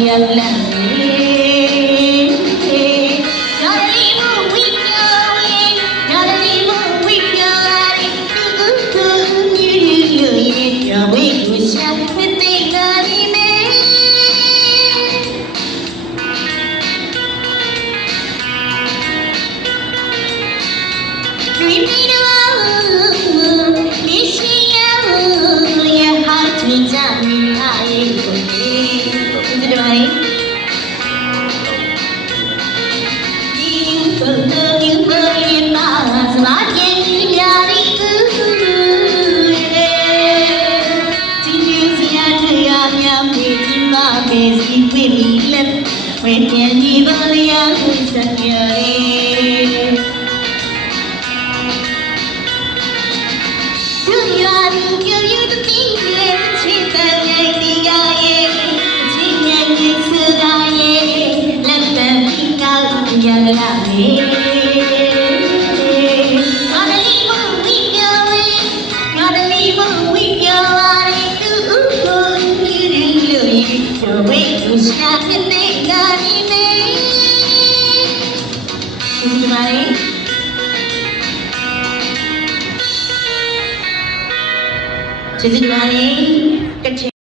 يعلم နေဒီမှာခေစီပြိမိလက်ဝေပြန်ကြည့်ပါရယာစံရယ် ကျေးဇူးတင်ပါတယ်